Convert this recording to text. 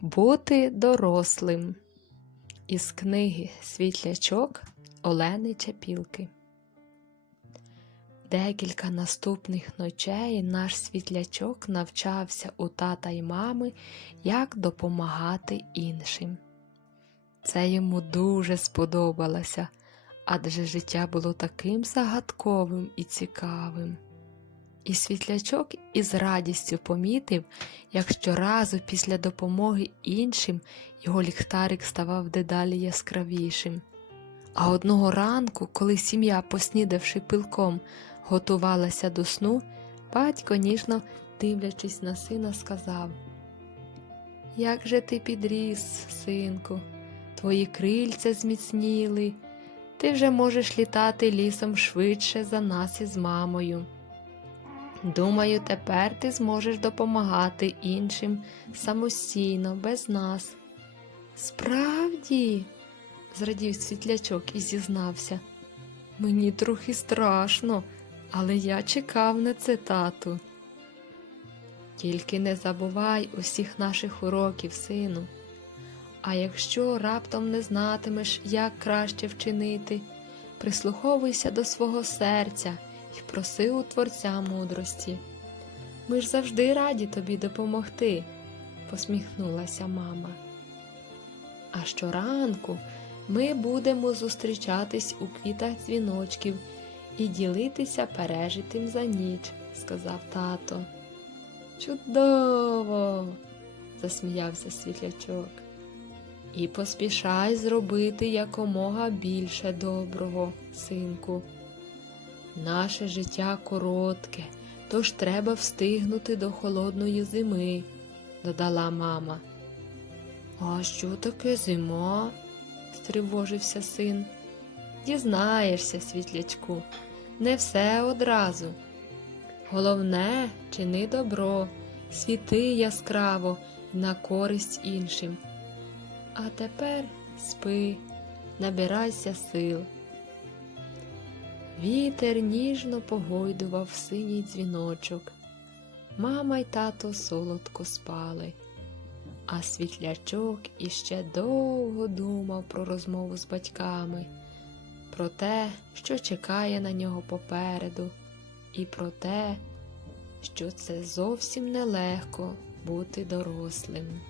Бути дорослим із книги Світлячок Олени Чепілки. Декілька наступних ночей наш світлячок навчався у тата й мами, як допомагати іншим. Це йому дуже сподобалося, адже життя було таким загадковим і цікавим. І світлячок із радістю помітив, як щоразу після допомоги іншим його ліхтарик ставав дедалі яскравішим. А одного ранку, коли сім'я, поснідавши пилком, готувалася до сну, батько, ніжно дивлячись на сина, сказав Як же ти підріс, синку, твої крильця зміцніли, ти вже можеш літати лісом швидше за нас із мамою. Думаю, тепер ти зможеш допомагати іншим самостійно, без нас. Справді, зрадів світлячок і зізнався. Мені трохи страшно, але я чекав на це тату. Тільки не забувай усіх наших уроків, сину. А якщо раптом не знатимеш, як краще вчинити, прислуховуйся до свого серця і проси у Творця мудрості. Ми ж завжди раді тобі допомогти, посміхнулася мама. А щоранку ми будемо зустрічатись у квітах дзвіночків і ділитися пережитим за ніч, сказав тато. Чудово! засміявся світлячок. І поспішай зробити якомога більше доброго, синку. Наше життя коротке, тож треба встигнути до холодної зими, додала мама. А що таке зима? стривожився син. Дізнаєшся, світлячку, не все одразу. Головне, чини добро, світи яскраво на користь іншим. А тепер спи, набирайся сил. Вітер ніжно погойдував синій дзвіночок. Мама й тато солодко спали, а світлячок іще довго думав про розмову з батьками, про те, що чекає на нього попереду, і про те, що це зовсім нелегко бути дорослим.